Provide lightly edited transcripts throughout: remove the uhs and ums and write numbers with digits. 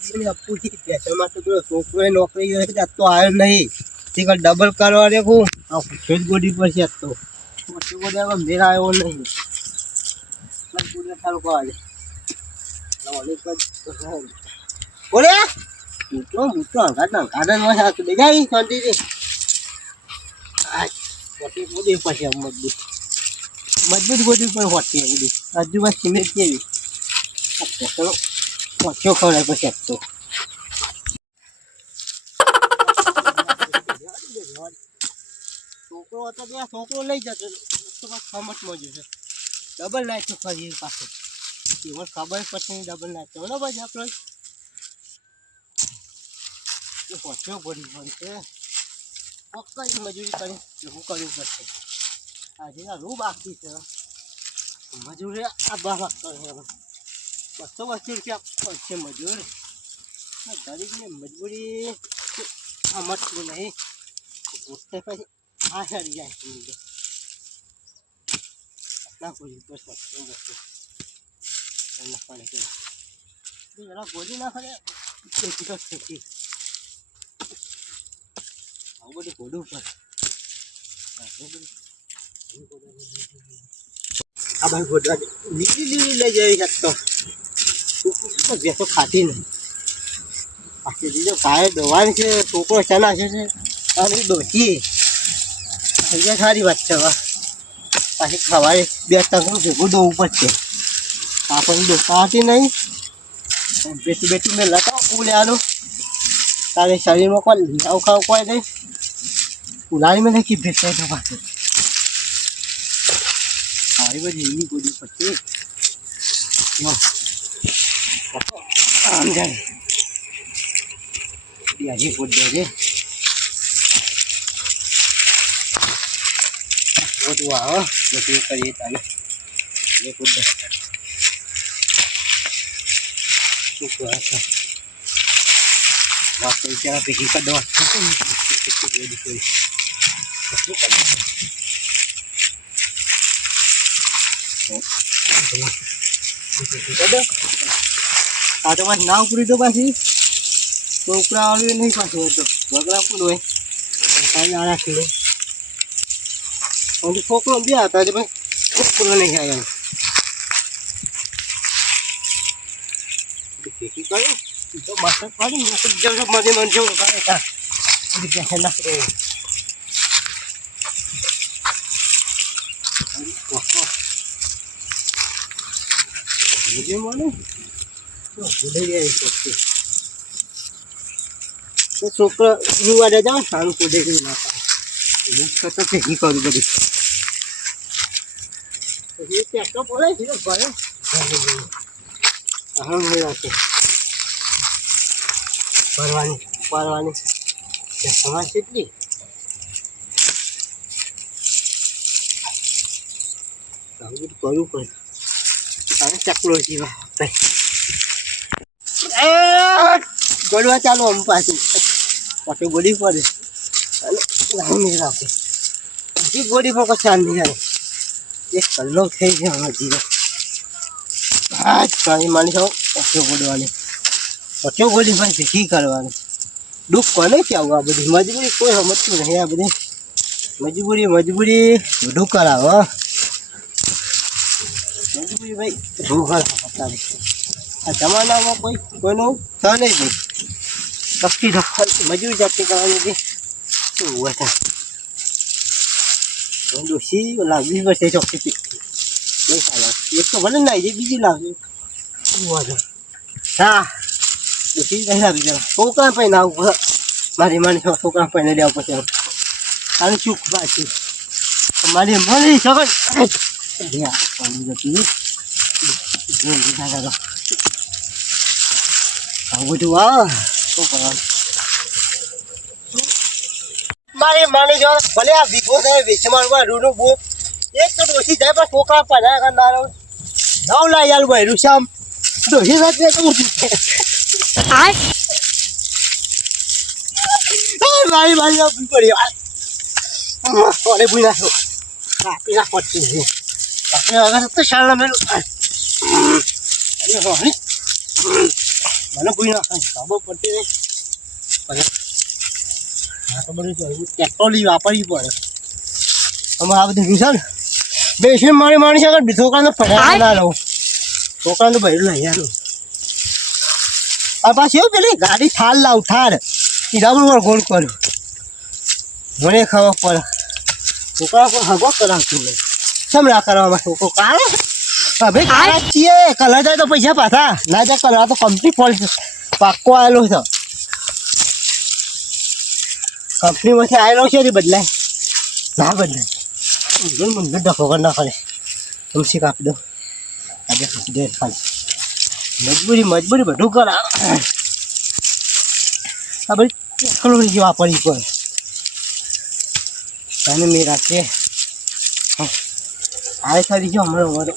પૂછી પેટ્રોલમાં તો પેલો છોકરો નોકરી તો આવ્યો નહીં તે ડબલ કરવા દે હું ખેત ગોડી પર છે તો મેળ આવ્યો નહીં ચાલુ કરવા દે બોલે મૂકો ગાર્ડન બેજાઈ શાંતિથી ગોડી પછી મજબૂત ગોડી પર હોતી બધી આજુબાજુ સિમેન્ટ કેવી ચલો પહોંચ્યો ખવડાય પછી તો છોકરો હતો ત્યાં છોકરો લઈ જતો સમજમાં જ છે ડબલ નાઈટ તો ફરી પાસે એમાં ખબર પછી ડબલ નાઈટ તો બરાબર છે આપણે પહોંચ્યો પડી પડશે પક્કા મજૂરી કરી એવું કરવું પડશે આજે રૂ બાકી છે મજૂરી આ બાબા કરે 200 રૂપિયા પડશે મજૂર ગરીબને મજબૂરી સમજતું નહીં પોતે પછી આ સારી જાય ના કોઈ બસ ગોળી ના ફરે ખેતી આવું બધું ઘોડું પર આ ભાઈ ઘોડવા લીલી લઈ જઈ શકતો બેસો ખાતી નહીં બાકી બીજો ગાય દોવાની છે છોકરો ચના છે અને દોશી સારી વાત છે પાછી ખવાય 2 ટકા ભેગું દોવું પડશે આપણને દોખાતી નહીં બેઠું મેં લગાવ ઉલ્યાનું તારે શરીરમાં કોઈ લીલાવ ખાવ કોઈ નહીં ઉલાળી મેં નહીં ભેટાય તો પાછું સારી બધી એવી ગોળી પડશે આમ જાય હજી ફૂટ દે બધું આવો બધું કરીએ તાને એ ફૂટ દે શું કહે છે વાત તો ત્યાં ભેગી કરી દો આ તો પાછી ના ઉપડી તો પાછી તો ઉપરાવાળી નહીં પાછું હોય તો વગરા પણ હોય સારી આ રાખી લે છોકરો બે હતા ભાઈ ઉપરો નહીં આવ્યા ભેગી કર્યો તો માસ્ટર પાડી મારી મન જેવું છોકરા રૂવા જાવ સારું કૂદે ગયું ના પાડે તો ભેગી કરું બધી ટ્રેક્ટર બોલાય છે ભરે રાખે ભરવાની સમાજ કેટલી બધું કરવું પડે હવે ચકલો જીવા ગોળવા ચાલો આમ પાછું પાછું ગોળી પડે અને રાખે હજી ગોળી પર કશું શાંતિ જાય 1 કલાક થઈ ગયા અમારા જીવા હા પાણી માની છો પાછું ગોળવાની પાછું ગોળી ભાઈ ભેગી કરવાની દુઃખ કોને કેવું આ બધી મજબૂરી કોઈ સમજતું નહીં આ બધી મજબૂરી બધું કરાવો મજબૂરી ભાઈ બધું કરાવો આ જમાનામાં કોઈનું થ નહીં ભાઈ કપટી મજૂરી જાતે કરવાની હતી શું હોય થાય દોશી લાગવી પડશે ચોખ્ખી પીકથી નહીં ચાલે એક તો ભલે ના આવી બીજી લાવવી હા દોશી નહીં લાવી જરા છોકરા પણ ના આવું મારી માની છોકરા પણ લેવા પછી તારે ચૂક પાછી મારી મળી સગન બધું આ શું કરવાનું મારી માની જો ભલે આ વિગો થાય વેચમાં રૂનું બો એક તો ડોસી જાય પણ છોકરા પડા કરનારો નવ લાઈ આલું ભાઈ રૂશામ ડોસી સાથે તો મારી મારી પડી ઓલે ભૂઈ નાખો કાપી નાખો આપણે હવે તો શાળા મેલું મને કોઈ ના ખબર પડતી નહીં હા તો બધું ટેકનોલોજી વાપરવી પડે અમારે આ બધું છે ને બેસી મારી છે કે છોકરાને પડ્યા ના રહું છોકરાને ભર્યું લઈ આવ્યું આ પાછી એવું પેલી ગાડી થાર લાવ થાર સીધા બરોબર ગોળ કર્યું મને ખબર પડે છોકરા પણ હગો કરાવતું નહીં કેમ ના કરવામાં છોકરો કાળે ભાઈ કાળા છીએ કલર જાય તો પૈસા પાછા ના જાય કલર તો કંપની ફોલ પાક્કો આવેલો છે કંપનીમાંથી આવેલો છે ને બદલાય ના બદલાય મંદિર ડખો કર ના કરે તુલસી કાપી દો આજે ખાસી દે ખાલી મજબૂરી બધું કર આ બધી ટેકનોલોજી વાપરવી પડે અને મેં રાખીએ આ ખાલી જો હમણાં અમારે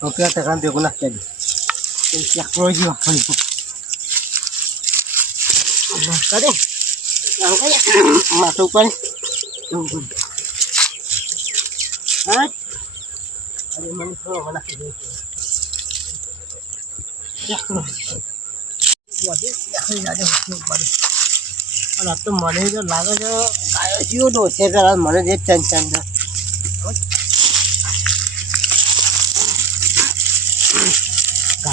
રૂપિયા ટકા ભેગું નાખી દે ટેકનોલોજી વાપરવી પડે કરે માથું ઉપર હા અરે મને થોડો નાખી દે અને તો મને તો લાગે છે ગાયો જીવો તો છે પેલા મને જે ટેન્શન છે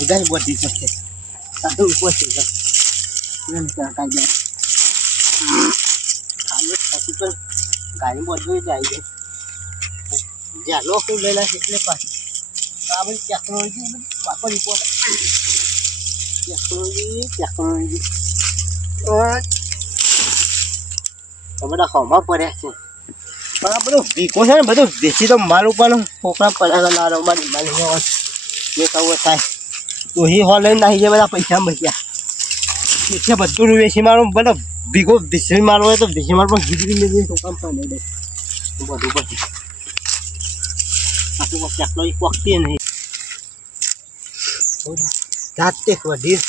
ગાય બધી છે તારું ઉપર છે ગાય ગાડી બધું જાય છે જ્યાં લોકો લેલા છે એટલે પાછી આ બધી ટેકનોલોજી વાપરવી પડે ટેકનોલોજી બધા ખોમાં પડ્યા છે પણ આ બધું ભીકો છે ને બધું દેશી તો માલ ઉપર છોકરા પડ્યા ના રમવાની મારી જે થવું થાય તો એ હો લઈને નાખી જાય બધા પૈસા બચ્યા એટલે બધું વેચી મારું બધો ભીગો દેશી માલ હોય તો દેશી માલ પણ ગીરી ગીરી છોકરા પણ દે બધું પછી આટલું ટેકનોલોજી પકતી નહીં જાતે વધી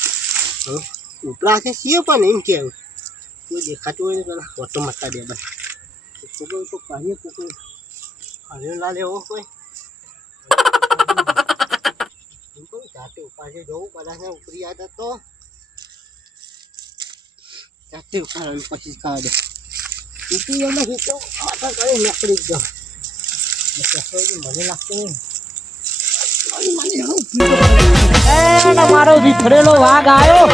ઉપરા છે સીએ પણ એમ કેવું કોઈ દેખાતું હોય ને પેલા ફોટો મતા દે બસ છોકરો તો પાણી છોકરો પાણી ના લેવો કોઈ જાતે ઉપાડે જવું બધાને ઉપરી યાદ હતો જાતે ઉપાડવાનું પછી ખાવા દે ઉપરી એમાં ખીચો માથા કરી નીકળી જ જાઓ મને લાગતું નહીં તમારો વિખરેલો વાઘ આવ્યો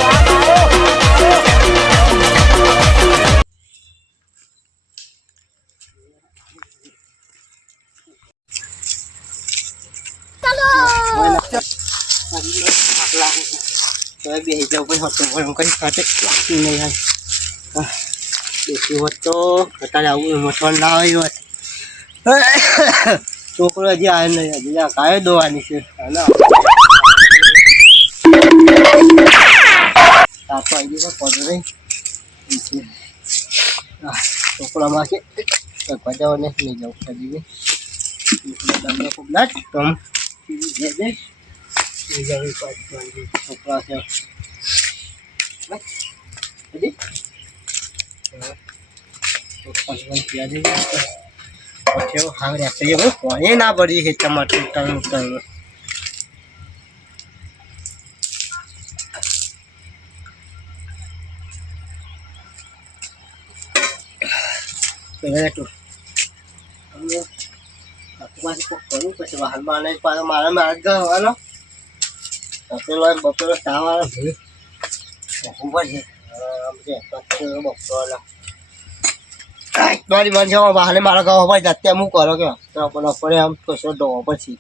બેસી જાવ પછી હોતો કઈ કાઢે નહીં બેસી હોત તો અત્યારે આવું મઠવાન ના આવ્યો હોત છોકરો હજી આવે નહીં હજી ગાયો દોવાની છે તાપ આવી ગયો પડે નહીં છોકરામાં છે બજાવને લઈ જાઉં ખરીને તમને ખૂબ લાટ તમ છોકરા છે પછી હાવ રાખીએ કોને ના પડી છે ટમાટર ટણ કરું પછી હાલમાં મારા માર્ગ હવાનો બપોરો ચાવાનો ઉપર છે બપોરો મારી મન છે બહાને મારા ગાવ ભાઈ જાતે હું કરો કે પડે આમ કશો ડોવો પછી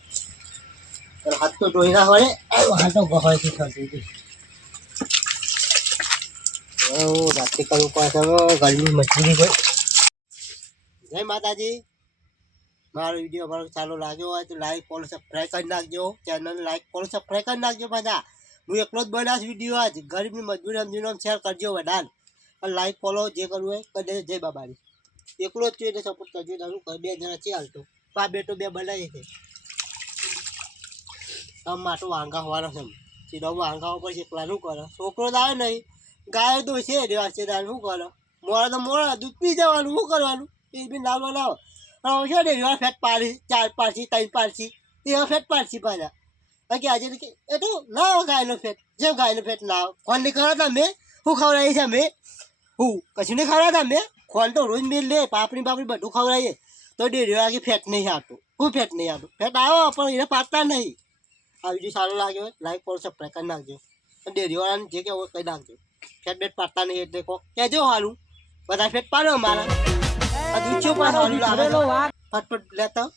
હાથ તો ધોઈ ના પડે હાથ તો ગવાયથી થતી હું જાતે કરવું પડે ગરમી મજબૂરી હોય જય માતાજી મારો વિડીયો અમારો ચાલુ લાગ્યો હોય તો લાઈક ફોલો સબસ્ક્રાઈબ કરી નાખજો ચેનલ લાઈક ફોલો સબસ્ક્રાઈબ કરી નાખજો બધા હું એકલો જ બનાવીશ વિડીયો આજ ગરીબની મજબૂરી સમજીને શેર કરજો વધારે અને લાઈક ફોલો જે કરવું હોય કરી દેજો જય બાબાની એકલો જ છું એટલે સપોર્ટ કરજો તારું બે જણા છે હાલતો પા બેટો બે બનાવી છે તમ માટો વાંગા હોવાનો છે સીધો વાંગા ઉપર છે એકલાનું કરો છોકરો તો આવે નહીં ગાય તો છે રેવા છે તાર શું કરો મોડા તો મોડા દૂધ પી જવાનું શું કરવાનું એ બી ના બનાવો છે ને રેવા ફેટ પાડી 4 પાડશી 3 પાડશી એવા ફેટ પાડશી પાછા બાકી આજે કે એ તો ના આવે ગાયનો ફેટ જેમ ગાયનો ફેટ ના આવે ખોન નહીં ખવડાવતા મેં હું ખવડાવી છે મેં હું કશું નહીં ખવડાવતા મેં ખોન તો રોજ મેં લે પાપડી બધું ખવડાવીએ તો ડેરીઓ લાગે ફેટ નહીં આવતું હું ફેટ નહીં આવતું ફેટ આવો પણ એને પાડતા નહીં આ વિડીયો સારો લાગ્યો હોય લાઈક ફોલો સબસ્ક્રાઈબ કરી નાખજો ડેરીવાળાને જે કે હોય કહી નાખજો ફેટ બેટ પાડતા નહીં એટલે કહો કહેજો હાલું બધા ફેટ પાડો અમારા આ દૂધ પાછો ફટફટ લેતા